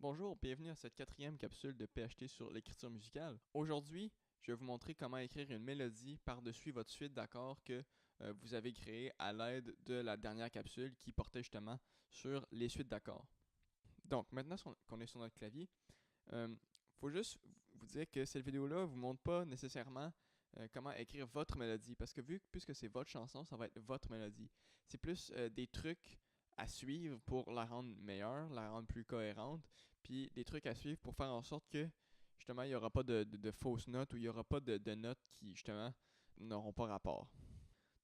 Bonjour, bienvenue à cette quatrième capsule de PHT sur l'écriture musicale. Aujourd'hui, je vais vous montrer comment écrire une mélodie par-dessus votre suite d'accords que vous avez créée à l'aide de la dernière capsule qui portait justement sur les suites d'accords. Donc, maintenant qu'on est sur notre clavier, faut juste vous dire que cette vidéo-là ne vous montre pas nécessairement comment écrire votre mélodie, parce que puisque c'est votre chanson, ça va être votre mélodie. C'est plus des trucs à suivre pour la rendre meilleure, la rendre plus cohérente, puis des trucs à suivre pour faire en sorte que, justement, il n'y aura pas de fausses notes ou il n'y aura pas de notes qui, justement, n'auront pas rapport.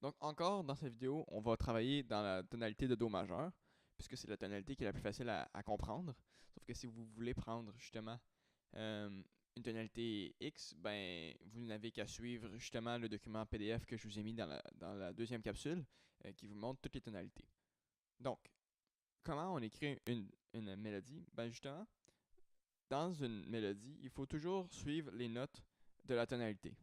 Donc, encore dans cette vidéo, on va travailler dans la tonalité de Do majeur, puisque c'est la tonalité qui est la plus facile à comprendre. Sauf que si vous voulez prendre, justement, une tonalité X, ben, vous n'avez qu'à suivre, justement, le document PDF que je vous ai mis dans la deuxième capsule, qui vous montre toutes les tonalités. Donc, comment on écrit une mélodie? Ben justement, dans une mélodie, il faut toujours suivre les notes de la tonalité.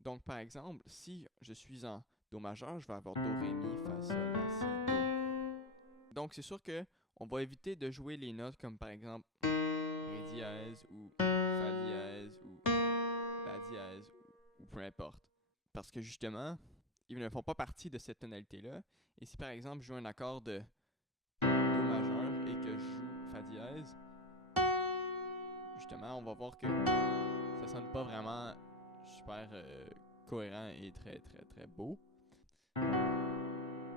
Donc, par exemple, si je suis en Do majeur, je vais avoir Do, Ré, Mi, Fa, Sol, La, Si, Do. Donc, c'est sûr que on va éviter de jouer les notes comme par exemple Ré dièse ou Fa dièse ou La dièse ou peu importe. Parce que justement, ils ne font pas partie de cette tonalité-là. Et si par exemple je joue un accord de Do majeur et que je joue Fa dièse, justement, on va voir que ça sonne pas vraiment super cohérent et très très très beau.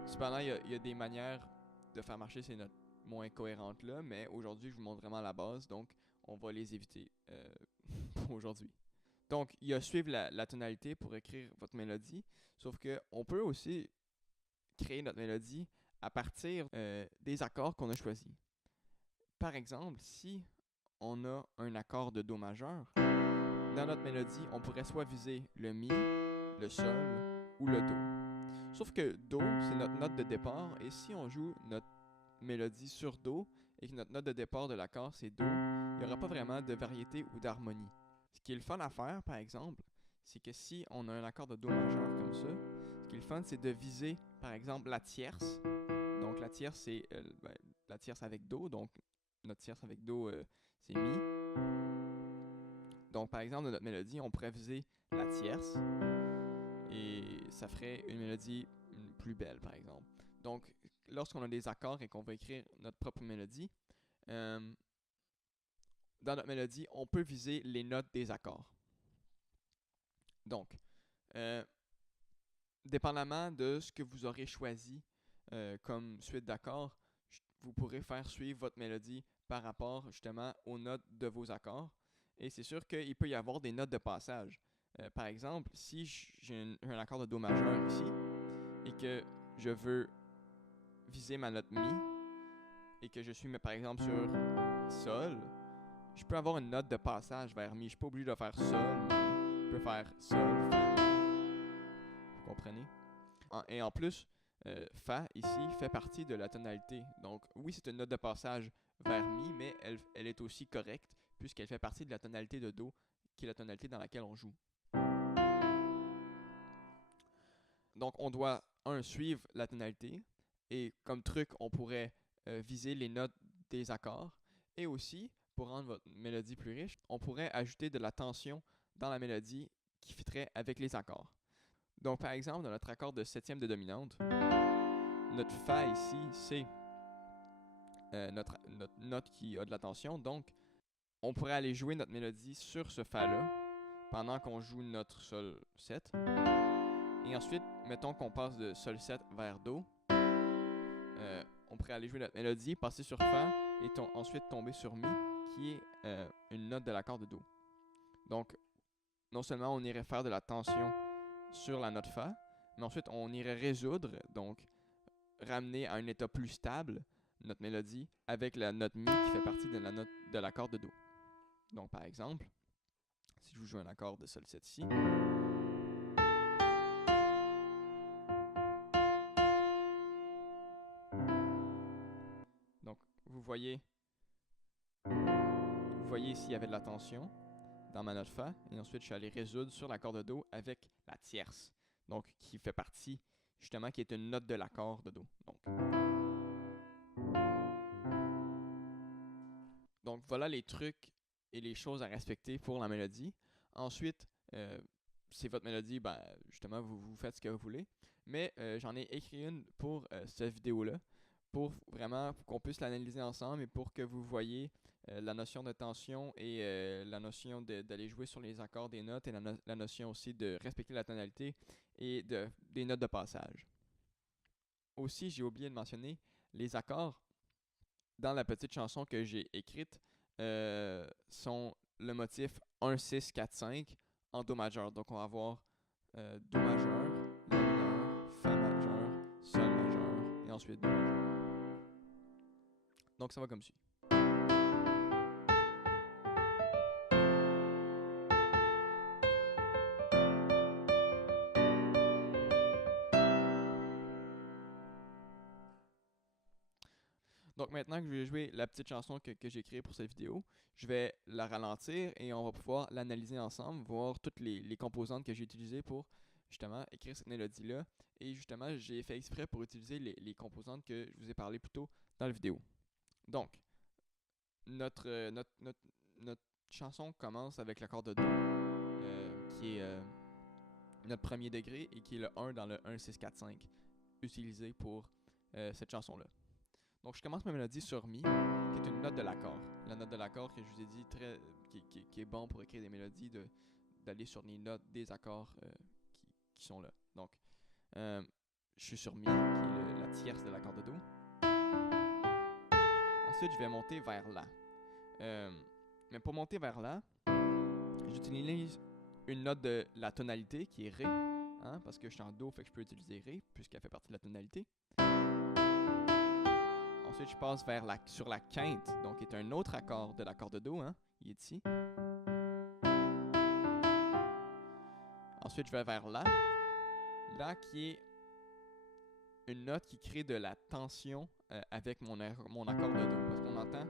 Cependant, il y a des manières de faire marcher ces notes moins cohérentes là, mais aujourd'hui, je vous montre vraiment la base, donc on va les éviter pour aujourd'hui. Donc, il y a suivre la tonalité pour écrire votre mélodie, sauf que on peut aussi créer notre mélodie à partir des accords qu'on a choisis. Par exemple, si on a un accord de Do majeur, dans notre mélodie, on pourrait soit viser le Mi, le Sol ou le Do. Sauf que Do, c'est notre note de départ, et si on joue notre mélodie sur Do et que notre note de départ de l'accord c'est Do, il n'y aura pas vraiment de variété ou d'harmonie. Ce qui est le fun à faire, par exemple, c'est que si on a un accord de Do majeur comme ça, ce qui est le fun, c'est de viser, par exemple, la tierce. Donc la tierce, c'est la tierce avec Do, donc notre tierce avec Do, c'est Mi. Donc, par exemple, dans notre mélodie, on pourrait viser la tierce et ça ferait une mélodie plus belle, par exemple. Donc, lorsqu'on a des accords et qu'on va écrire notre propre mélodie, dans notre mélodie, on peut viser les notes des accords. Donc, dépendamment de ce que vous aurez choisi comme suite d'accords, vous pourrez faire suivre votre mélodie par rapport justement aux notes de vos accords. Et c'est sûr qu'il peut y avoir des notes de passage. Par exemple, si j'ai un accord de Do majeur ici et que je veux viser ma note Mi et que je suis par exemple sur Sol, je peux avoir une note de passage vers Mi. Je suis pas obligé de faire Sol, Mi. Je peux faire Sol, Fa, Mi. Vous comprenez? Et en plus, Fa ici fait partie de la tonalité. Donc oui, c'est une note de passage vers Mi, mais elle est aussi correcte puisqu'elle fait partie de la tonalité de Do, qui est la tonalité dans laquelle on joue. Donc on doit, suivre la tonalité, et comme truc, on pourrait viser les notes des accords, et aussi, pour rendre votre mélodie plus riche, on pourrait ajouter de la tension dans la mélodie qui fitterait avec les accords. Donc par exemple, dans notre accord de septième de dominante, notre Fa ici, c'est notre note qui a de la tension. Donc, on pourrait aller jouer notre mélodie sur ce Fa-là pendant qu'on joue notre Sol 7. Et ensuite, mettons qu'on passe de Sol 7 vers Do. On pourrait aller jouer notre mélodie, passer sur Fa et ensuite tomber sur Mi, qui est une note de l'accord de Do. Donc, non seulement on irait faire de la tension sur la note Fa, mais ensuite on irait résoudre, donc ramener à un état plus stable notre mélodie avec la note Mi qui fait partie de la note de l'accord de Do. Donc par exemple, Si je vous joue un accord de sol 7 ici. Donc, vous voyez ici, il y avait de la tension dans ma note Fa. Et ensuite, je suis allé résoudre sur l'accord de Do avec la tierce. Donc, qui fait partie, justement, qui est une note de l'accord de Do. Donc, voilà les trucs et les choses à respecter pour la mélodie. Ensuite, c'est votre mélodie, ben, justement, vous faites ce que vous voulez. Mais j'en ai écrit une pour cette vidéo-là, pour vraiment qu'on puisse l'analyser ensemble et pour que vous voyez la notion de tension et la notion d'aller jouer sur les accords des notes et la notion aussi de respecter la tonalité et des notes de passage. Aussi, j'ai oublié de mentionner les accords dans la petite chanson que j'ai écrite sont le motif 1, 6, 4, 5 en Do majeur. Donc on va avoir Do majeur, La mineur, Fa majeur, Sol majeur et ensuite Do majeur. Donc ça va comme suit. Donc maintenant que je vais jouer la petite chanson que j'ai créée pour cette vidéo, je vais la ralentir et on va pouvoir l'analyser ensemble, voir toutes les composantes que j'ai utilisées pour justement écrire cette mélodie-là. Et justement, j'ai fait exprès pour utiliser les composantes que je vous ai parlé plus tôt dans la vidéo. Donc, notre chanson commence avec l'accord de Do, qui est notre premier degré et qui est le 1 dans le 1, 6, 4, 5, utilisé pour cette chanson-là. Donc, je commence ma mélodie sur Mi, qui est une note de l'accord. La note de l'accord que je vous ai dit, qui est bon pour écrire des mélodies, d'aller sur les notes des accords qui sont là. Donc, je suis sur Mi, qui est la tierce de l'accord de Do. Ensuite, je vais monter vers La. Mais pour monter vers La, j'utilise une note de la tonalité, qui est Ré, hein, parce que je suis en Do, fait que je peux utiliser Ré, puisqu'elle fait partie de la tonalité. Ensuite, je passe sur la quinte, donc qui est un autre accord de l'accord de Do, hein, il est ici. Ensuite, je vais vers La. La qui est une note qui crée de la tension avec mon accord de Do. Parce qu'on entend,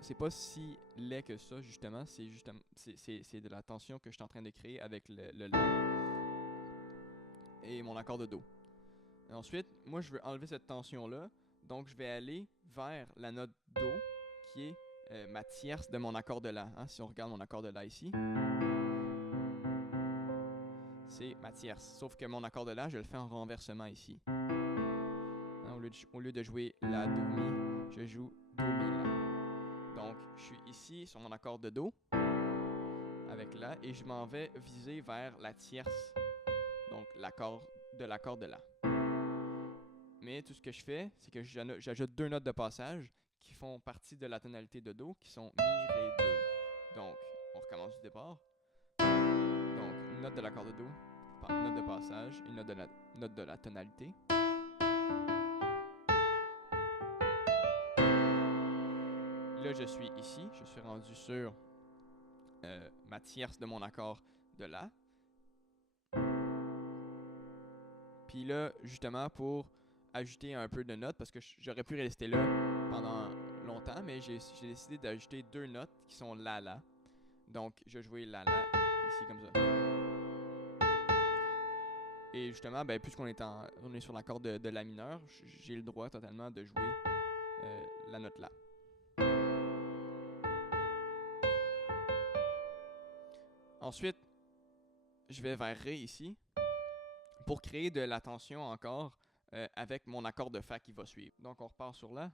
c'est pas si laid que ça, justement. C'est de la tension que je suis en train de créer avec le La et mon accord de Do. Et ensuite, moi, je veux enlever cette tension-là. Donc, je vais aller vers la note Do, qui est ma tierce de mon accord de La. Hein, si on regarde mon accord de La ici, c'est ma tierce. Sauf que mon accord de La, je le fais en renversement ici. Hein, au lieu de jouer La, Do, Mi, je joue Do, Mi, La. Donc, je suis ici sur mon accord de Do, avec La, et je m'en vais viser vers la tierce, donc l'accord de La. Mais tout ce que je fais, c'est que j'ajoute deux notes de passage qui font partie de la tonalité de Do, qui sont Mi, Ré, Do. Donc, on recommence du départ. Donc, une note de l'accord de Do, note de passage, une note de la tonalité. Là, je suis ici, je suis rendu sur ma tierce de mon accord de La. Puis là, justement, pour ajouter un peu de notes, parce que j'aurais pu rester là pendant longtemps, mais j'ai décidé d'ajouter deux notes qui sont La, La. Donc, je vais jouer La, La ici comme ça. Et justement, ben, puisqu'on est sur l'accord de La mineur, j'ai le droit totalement de jouer la note La. Ensuite, je vais vers Ré ici pour créer de la tension encore avec mon accord de Fa qui va suivre. Donc, on repart sur La.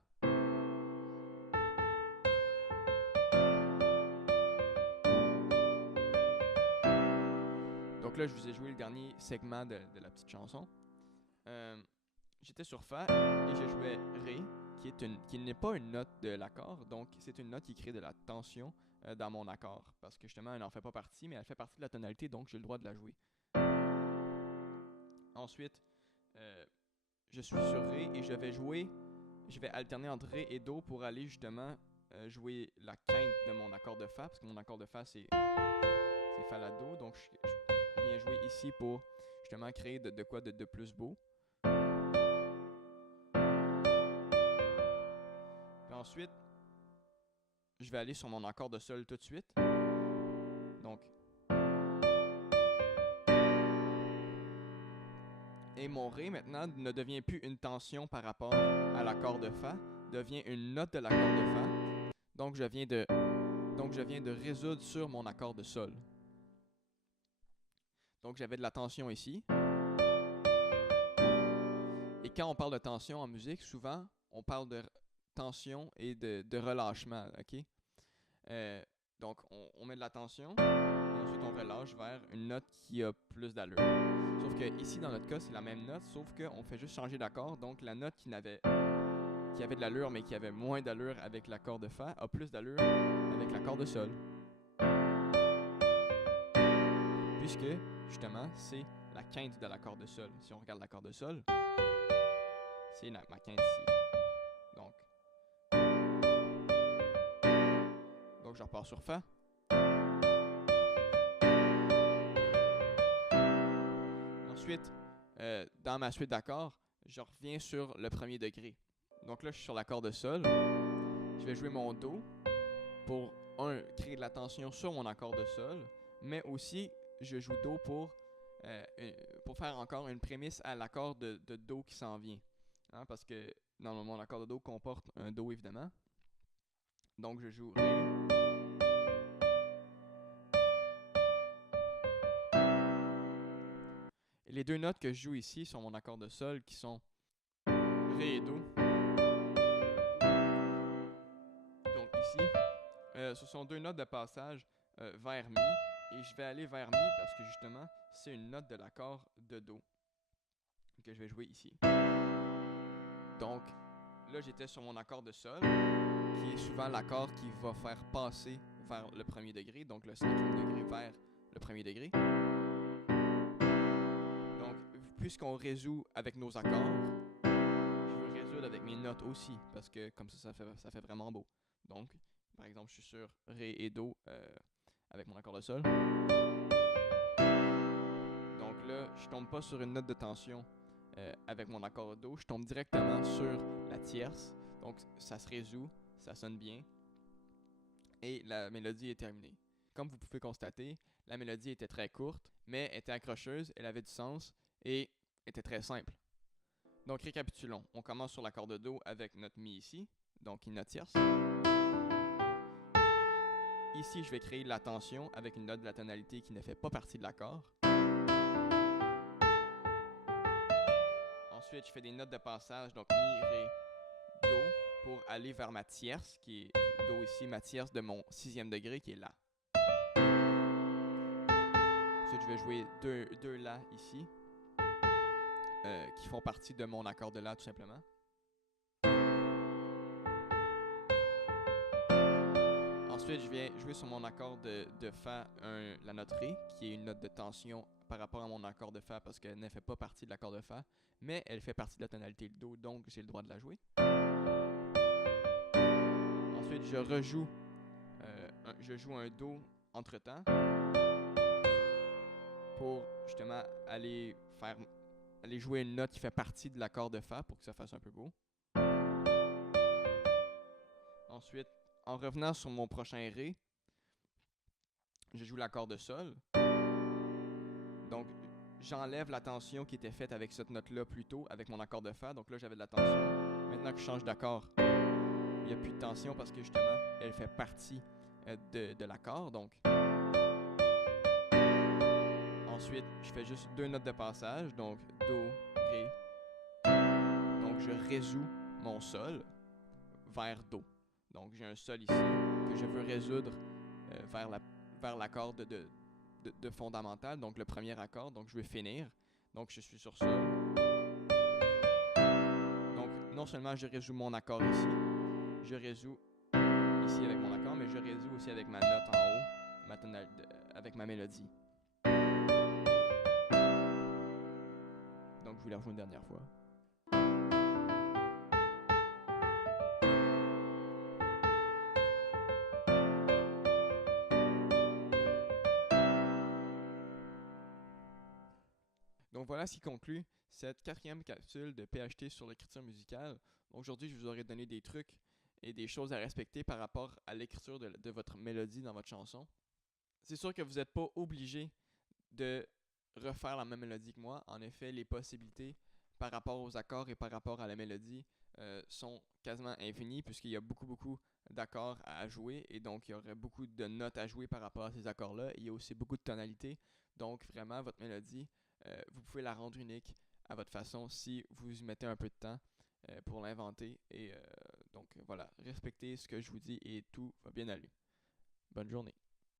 Donc là, je vous ai joué le dernier segment de la petite chanson. J'étais sur Fa et je jouais Ré, qui n'est pas une note de l'accord. Donc, c'est une note qui crée de la tension dans mon accord. Parce que justement, elle n'en fait pas partie, mais elle fait partie de la tonalité, donc j'ai le droit de la jouer. Ensuite, je suis sur Ré et je vais alterner entre Ré et Do pour aller justement jouer la quinte de mon accord de Fa, parce que mon accord de Fa c'est Fa La Do, donc je viens jouer ici pour justement créer de quoi de plus beau. Puis ensuite, je vais aller sur mon accord de Sol tout de suite. Donc, et mon Ré maintenant ne devient plus une tension par rapport à l'accord de Fa, devient une note de l'accord de Fa. Donc je viens de résoudre sur mon accord de Sol. Donc j'avais de la tension ici. Et quand on parle de tension en musique, souvent on parle de tension et de relâchement, ok? Donc on met de la tension et ensuite on relâche vers une note qui a plus d'allure. Sauf que ici dans notre cas c'est la même note, sauf qu'on fait juste changer d'accord. Donc la note qui avait de l'allure mais qui avait moins d'allure avec l'accord de Fa a plus d'allure avec l'accord de Sol. Puisque justement c'est la quinte de l'accord de Sol. Si on regarde l'accord de Sol, c'est ma quinte ici. Donc je repars sur Fa. Ensuite, dans ma suite d'accords, je reviens sur le premier degré. Donc là, je suis sur l'accord de Sol. Je vais jouer mon Do pour, créer de la tension sur mon accord de Sol, mais aussi, je joue Do pour faire encore une prémisse à l'accord de Do qui s'en vient. Hein, parce que dans mon accord de Do comporte un Do, évidemment. Donc, je joue Ré. Et les deux notes que je joue ici sont mon accord de Sol qui sont Ré et Do. Donc ici, ce sont deux notes de passage vers Mi. Et je vais aller vers Mi parce que justement, c'est une note de l'accord de Do que je vais jouer ici. Donc là, j'étais sur mon accord de Sol, qui est souvent l'accord qui va faire passer vers le premier degré, donc le 5e degré vers le premier degré. Donc, puisqu'on résout avec nos accords, je veux résoudre avec mes notes aussi, parce que comme ça fait vraiment beau. Donc, par exemple, je suis sur Ré et Do avec mon accord de Sol. Donc là, je tombe pas sur une note de tension avec mon accord de Do, je tombe directement sur la tierce. Donc ça se résout, ça sonne bien. Et la mélodie est terminée. Comme vous pouvez constater, la mélodie était très courte, mais était accrocheuse, elle avait du sens et était très simple. Donc récapitulons. On commence sur l'accord de Do avec notre Mi ici, donc une note tierce. Ici, je vais créer la tension avec une note de la tonalité qui ne fait pas partie de l'accord. Ensuite, je fais des notes de passage, donc Mi, Ré, Do, pour aller vers ma tierce, qui est Do ici, ma tierce de mon 6e degré, qui est La. Ensuite, je vais jouer deux La ici, qui font partie de mon accord de La, tout simplement. Ensuite, je viens jouer sur mon accord de Fa la note Ré, qui est une note de tension par rapport à mon accord de Fa, parce qu'elle ne fait pas partie de l'accord de Fa, mais elle fait partie de la tonalité Do, donc j'ai le droit de la jouer. Ensuite, je joue un Do entre-temps pour justement aller jouer une note qui fait partie de l'accord de Fa pour que ça fasse un peu beau. Ensuite, en revenant sur mon prochain Ré, je joue l'accord de Sol. Donc, j'enlève la tension qui était faite avec cette note-là plus tôt, avec mon accord de Fa. Donc là, j'avais de la tension. Maintenant que je change d'accord, il n'y a plus de tension parce que justement, elle fait partie de l'accord. Donc, ensuite, je fais juste deux notes de passage. Donc, Do, Ré. Donc, je résous mon Sol vers Do. Donc, j'ai un Sol ici que je veux résoudre vers l'accord de fondamental, donc le premier accord. Donc, je vais finir. Donc, je suis sur Sol. Donc, non seulement je résous mon accord ici, je résous ici avec mon accord, mais je résous aussi avec ma note en haut, avec ma mélodie. Donc, je vous la rejoue une dernière fois. Donc voilà ce qui conclut cette quatrième capsule de PHT sur l'écriture musicale. Aujourd'hui, je vous aurais donné des trucs et des choses à respecter par rapport à l'écriture de votre mélodie dans votre chanson. C'est sûr que vous n'êtes pas obligé de refaire la même mélodie que moi. En effet, les possibilités par rapport aux accords et par rapport à la mélodie sont quasiment infinies puisqu'il y a beaucoup d'accords à jouer et donc il y aurait beaucoup de notes à jouer par rapport à ces accords-là. Il y a aussi beaucoup de tonalités. Donc vraiment, votre mélodie, vous pouvez la rendre unique à votre façon si vous y mettez un peu de temps pour l'inventer. Et donc voilà, respectez ce que je vous dis et tout va bien aller. Bonne journée.